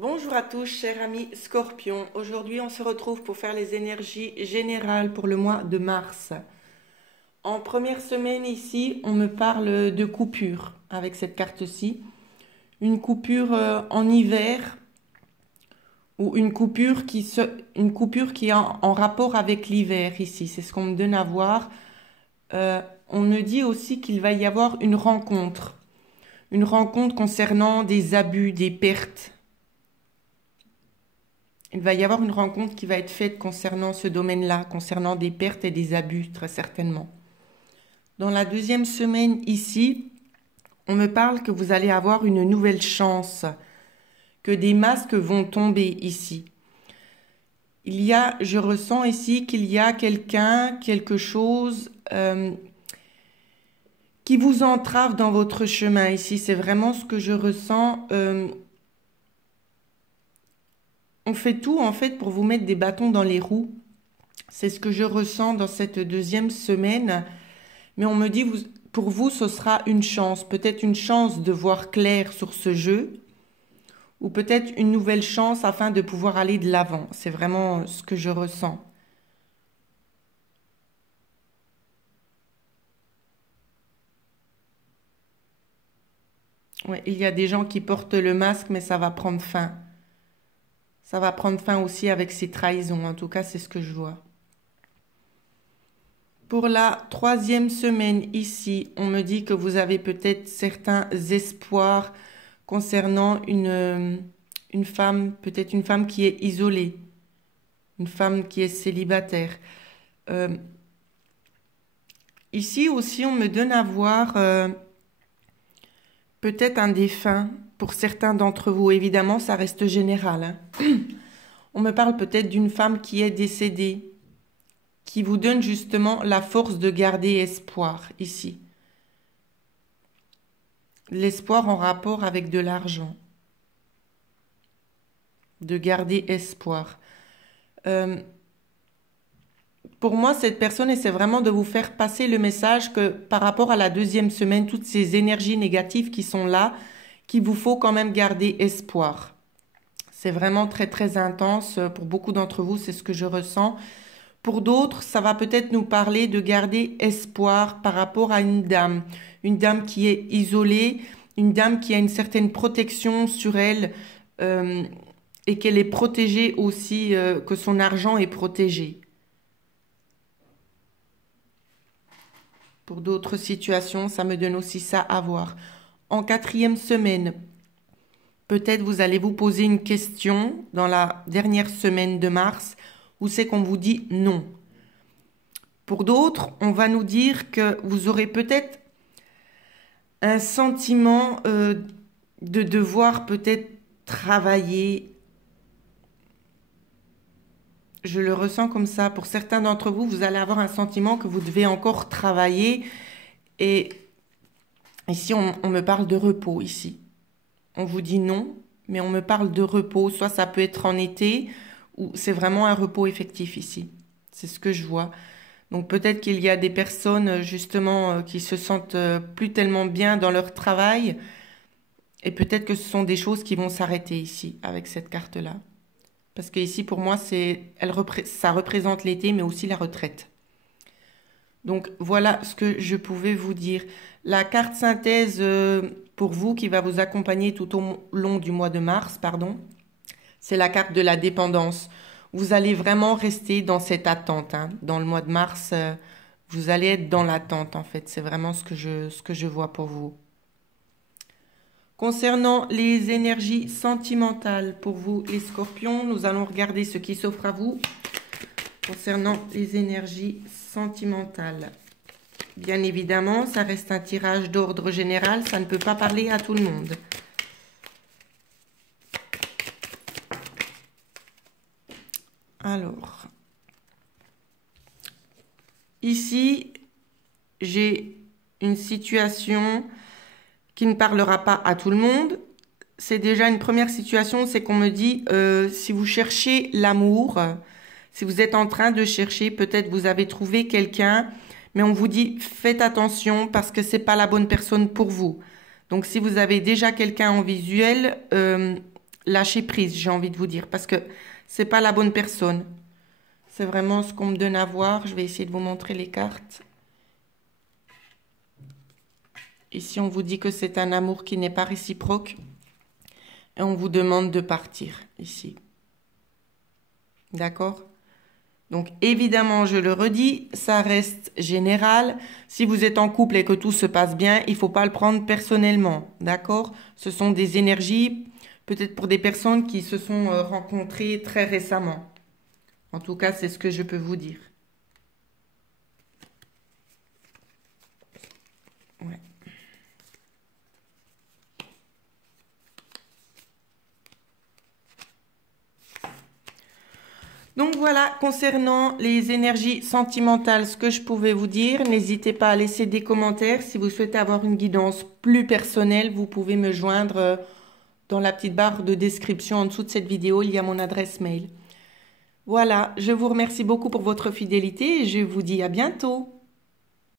Bonjour à tous, chers amis Scorpion. Aujourd'hui, on se retrouve pour faire les énergies générales pour le mois de mars. En première semaine ici, on me parle de coupure avec cette carte-ci. Une coupure en hiver ou une coupure qui est en rapport avec l'hiver ici. C'est ce qu'on me donne à voir. On me dit aussi qu'il va y avoir une rencontre. Une rencontre concernant des abus, des pertes. Il va y avoir une rencontre qui va être faite concernant ce domaine-là, concernant des pertes et des abus, très certainement. Dans la deuxième semaine ici, on me parle que vous allez avoir une nouvelle chance, que des masques vont tomber ici. Je ressens ici qu'il y a quelque chose qui vous entrave dans votre chemin ici. C'est vraiment ce que je ressens. On fait tout en fait pour vous mettre des bâtons dans les roues. C'est ce que je ressens dans cette deuxième semaine. Mais on me dit, pour vous, ce sera une chance. Peut-être une chance de voir clair sur ce jeu. Ou peut-être une nouvelle chance afin de pouvoir aller de l'avant. C'est vraiment ce que je ressens. Ouais, il y a des gens qui portent le masque, mais ça va prendre fin. Ça va prendre fin aussi avec ces trahisons. En tout cas, c'est ce que je vois. Pour la troisième semaine ici, on me dit que vous avez peut-être certains espoirs concernant une femme, peut-être une femme qui est isolée, une femme qui est célibataire. Euh, Ici aussi, on me donne à voir peut-être un défunt pour certains d'entre vous. Évidemment, ça reste général, hein. On me parle peut-être d'une femme qui est décédée, qui vous donne justement la force de garder espoir ici. L'espoir en rapport avec de l'argent. De garder espoir. Pour moi, cette personne essaie vraiment de vous faire passer le message que par rapport à la deuxième semaine, toutes ces énergies négatives qui sont là, qu'il vous faut quand même garder espoir. C'est vraiment très très intense. Pour beaucoup d'entre vous, c'est ce que je ressens. Pour d'autres, ça va peut-être nous parler de garder espoir par rapport à une dame qui est isolée, une dame qui a une certaine protection sur elle et qu'elle est protégée aussi, que son argent est protégé. Pour d'autres situations, ça me donne aussi ça à voir. En quatrième semaine, peut-être vous allez vous poser une question dans la dernière semaine de mars où c'est qu'on vous dit non. Pour d'autres, on va nous dire que vous aurez peut-être un sentiment de devoir peut-être travailler. Je le ressens comme ça. Pour certains d'entre vous, vous allez avoir un sentiment que vous devez encore travailler. Et ici, on me parle de repos ici. On vous dit non, mais on me parle de repos. Soit ça peut être en été, ou c'est vraiment un repos effectif ici. C'est ce que je vois. Donc peut-être qu'il y a des personnes justement qui se sentent plus tellement bien dans leur travail. Et peut-être que ce sont des choses qui vont s'arrêter ici, avec cette carte-là. Parce que ici, pour moi, ça représente l'été, mais aussi la retraite. Donc, voilà ce que je pouvais vous dire. La carte synthèse pour vous qui va vous accompagner tout au long du mois de mars, pardon, c'est la carte de la dépendance. Vous allez vraiment rester dans cette attente, hein. Dans le mois de mars, vous allez être dans l'attente, en fait. C'est vraiment ce que je vois pour vous. Concernant les énergies sentimentales pour vous, les scorpions, nous allons regarder ce qui s'offre à vous concernant les énergies sentimentales. Bien évidemment, ça reste un tirage d'ordre général, ça ne peut pas parler à tout le monde. Alors, ici, j'ai une situation qui ne parlera pas à tout le monde. C'est déjà une première situation, c'est qu'on me dit, si vous cherchez l'amour, si vous êtes en train de chercher, peut-être vous avez trouvé quelqu'un, mais on vous dit, faites attention parce que c'est pas la bonne personne pour vous. Donc si vous avez déjà quelqu'un en visuel, lâcher prise, j'ai envie de vous dire, parce que c'est pas la bonne personne. C'est vraiment ce qu'on me donne à voir. Je vais essayer de vous montrer les cartes. Ici, on vous dit que c'est un amour qui n'est pas réciproque. Et on vous demande de partir, ici. D'accord? Donc, évidemment, je le redis, ça reste général. Si vous êtes en couple et que tout se passe bien, il ne faut pas le prendre personnellement. D'accord? Ce sont des énergies, peut-être pour des personnes qui se sont rencontrées très récemment. En tout cas, c'est ce que je peux vous dire. Ouais. Donc voilà, concernant les énergies sentimentales, ce que je pouvais vous dire, n'hésitez pas à laisser des commentaires. Si vous souhaitez avoir une guidance plus personnelle, vous pouvez me joindre dans la petite barre de description en dessous de cette vidéo, il y a mon adresse mail. Voilà, je vous remercie beaucoup pour votre fidélité et je vous dis à bientôt.